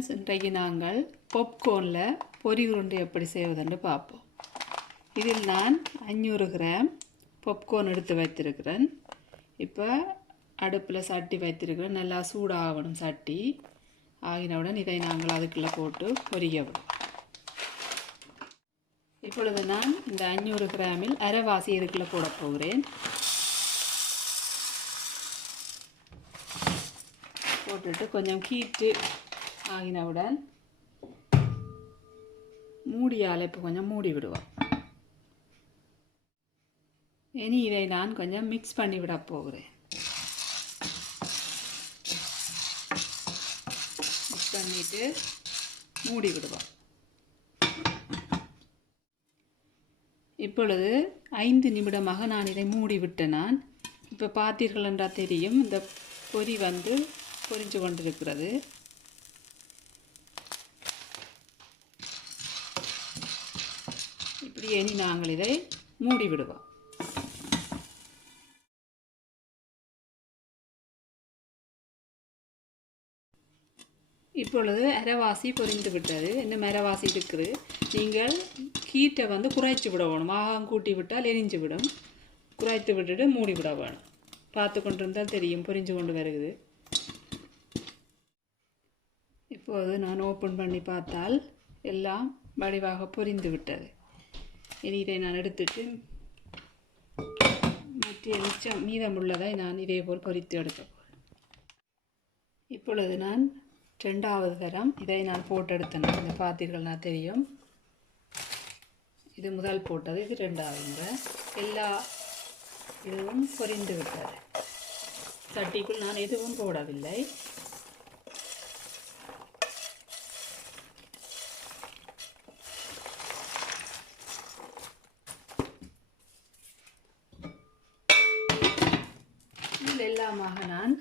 Friends, இன்றைக்கு நாங்கள் பாப்கார்னில் பொரி உருண்டை எப்படி செய்வதுன்னு பார்ப்போம். இதில் நான் 500 கிராம் பாப்கார்ன் எடுத்து வைத்திருக்கிறேன். இப்போ அடுப்பில் சட்டி வைத்திருக்கிறேன். நல்லா சூடாகணும். சட்டி ஆகினவுடன் இதை நாங்கள் அதுக்குள்ளே போட்டு பொரிக்க விடும். இப்பொழுது நான் இந்த 500 கிராமில் அரைவாசி இதுக்குள்ளே போட போகிறேன். போட்டுட்டு கொஞ்சம் கீட்டு ஆகினவுடன் மூடியால் இப்போ கொஞ்சம் மூடி விடுவோம். இனி இதை நான் கொஞ்சம் மிக்ஸ் பண்ணி விட போகிறேன். மிக்ஸ் பண்ணிவிட்டு மூடி விடுவோம். இப்பொழுது 5 நிமிடமாக நான் இதை மூடி விட்டேன். நான் இப்போ பார்த்தீர்கள் என்றால் தெரியும், இந்த பொரி பொரிஞ்சு கொண்டிருக்கிறது. இப்படி இனி நாங்கள் இதை மூடி விடுவோம். இப்பொழுது அரைவாசி பொரிந்து விட்டது. இன்னும் அரைவாசி இருக்குது. நீங்கள் ஹீட்டை குறைச்சி விட வேணும். ஆகம் கூட்டி விட்டால் எரிஞ்சு விடும். குறைத்து விட்டுட்டு மூடி விட வேணும். பார்த்து கொண்டிருந்தால் தெரியும், பொரிஞ்சு கொண்டு வருகிறது. இப்போது நான் ஓப்பன் பண்ணி பார்த்தால் எல்லாம் வடிவாக பொரிந்து விட்டது. இனி இதை நான் எடுத்துட்டு மற்ற மீதமுள்ளதை நான் இதேபோல் பொரித்து எடுக்க போகிறேன். இப்பொழுது நான் 2வது தரம் இதை நான் போட்டு எடுத்தேன். இந்த பார்த்தீர்கள்னா தெரியும், இது முதல் போட்டது, இது 2வது. எல்லா இதுவும் பொரிந்து விட்டது. சட்டிக்குள் நான் எதுவும் போடவில்லை. இதில் எல்லாமாக நான்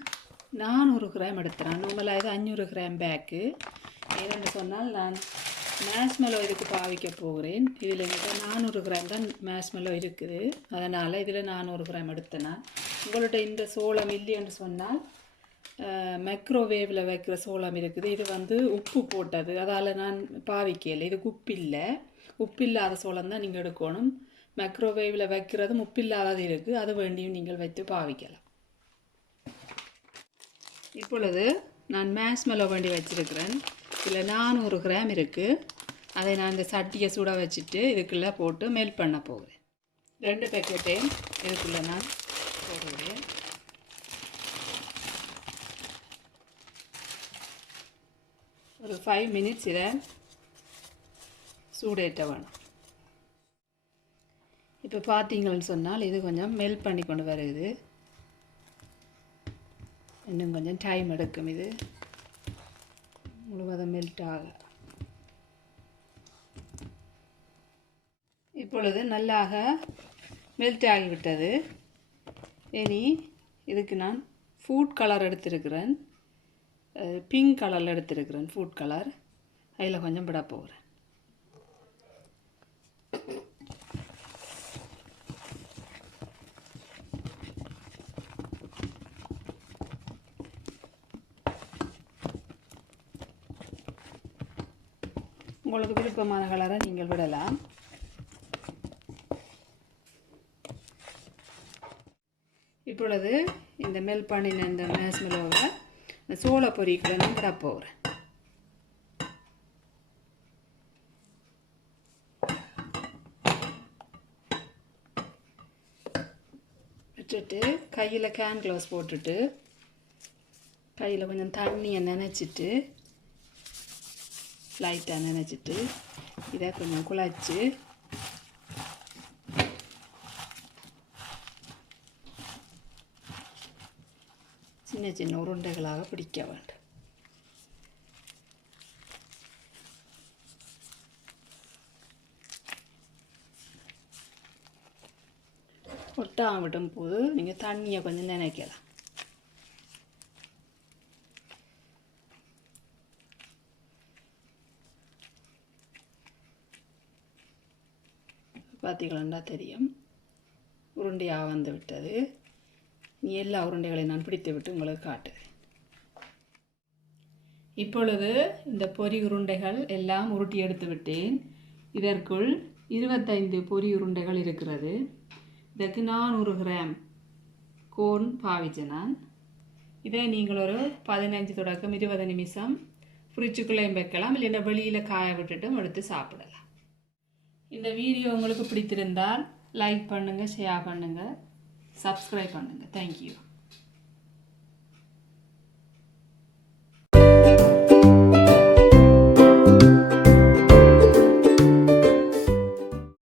400 கிராம் எடுத்துறேன். நார்மலாக இது 500 கிராம் பேக்கு. ஏனென்று சொன்னால் நான் மேஷ்மெலோ இதுக்கு பாவிக்க போகிறேன். இதில் எங்கிட்ட 400 கிராம் தான் மேஷ்மெலோ இருக்குது. அதனால் இதில் 400 கிராம் எடுத்தேன். உங்கள்கிட்ட இந்த சோளம் இல்லை என்று சொன்னால் மைக்ரோவேவில் வைக்கிற சோளம் இருக்குது. இது உப்பு போட்டது, அதால் நான் பாவிக்கலை. இதுக்கு உப்பு இல்லை. உப்பு இல்லாத சோளம் தான் நீங்கள் எடுக்கணும். மைக்ரோவேவில் வைக்கிறதும் உப்பு இல்லாதது இருக்குது. அது வேண்டியும் நீங்கள் வைத்து பாவிக்கலாம். இப்பொழுது நான் மேஷ்மெலோ வேண்டி வச்சுருக்கிறேன். இதில் 400 கிராம் இருக்குது. அதை நான் இந்த சட்டியை சுட வச்சுட்டு இதுக்குள்ளே போட்டு மெல்ட் பண்ண போகிறேன். 2 பேக்கெட்டையும் இதுக்குள்ளே நான் போடுகிறேன். ஒரு 5 மினிட்ஸ் இதை சூடேற்ற வேணும். இப்போ பார்த்தீங்கன்னு சொன்னால் இது கொஞ்சம் மெல்ட் பண்ணி கொண்டு வருது. இன்னும் கொஞ்சம் டைம் எடுக்கும். இது முழுவதும் மெல்ட் ஆக. இப்பொழுது நல்லாக மெல்ட் ஆகிவிட்டது. இனி இதுக்கு நான் ஃபுட் கலர் எடுத்திருக்கிறேன். பிங்க் கலரில் எடுத்திருக்கிறேன். ஃபுட் கலர் அதில் கொஞ்சம் விட போகிறேன். உங்களுக்கு விருப்பமான கலரை நீங்கள் விடலாம். இப்பொழுது இந்த மெல்ட் பண்ணின இந்த மேஷ்மெலோவை இந்த சோள பொரிக்குள்ள நான் விட போகிறேன். விட்டுட்டு கையில் கேன் க்ளவுஸ் போட்டுட்டு கையில் கொஞ்சம் தண்ணியை நனைச்சிட்டு லைட்டாக நினச்சிட்டு இதை கொஞ்சம் குழச்சி சின்ன சின்ன உருண்டைகளாக பிடிக்க வேண்டும். ஒட்டாமல் விடும் போது நீங்கள் தண்ணியை கொஞ்சம் நினைக்கலாம். பார்த்தீங்களா தெரியும், உருண்டையாக வந்து விட்டது. எல்லா உருண்டைகளையும் நான் பிடித்து விட்டு உங்களுக்கு காட்டுறேன். இப்பொழுது இந்த பொரி உருண்டைகள் எல்லாம் உருட்டி எடுத்து விட்டேன். இதற்குள் 25 பொரி உருண்டைகள் இருக்கிறது. இதற்கு 400 கிராம் கோன் பாவிச்சேன் நான். இதை நீங்கள் ஒரு 15 தொடக்கம் 20 நிமிஷம் ஃப்ரிட்ஜுக்குள்ளேயும் வைக்கலாம், இல்லைன்னா வெளியில் காய விட்டுட்டும் எடுத்து சாப்பிடலாம். இந்த வீடியோ உங்களுக்கு பிடித்திருந்தால் லைக் பண்ணுங்கள், ஷேர் பண்ணுங்கள், சப்ஸ்கிரைப் பண்ணுங்கள். தேங்க்யூ.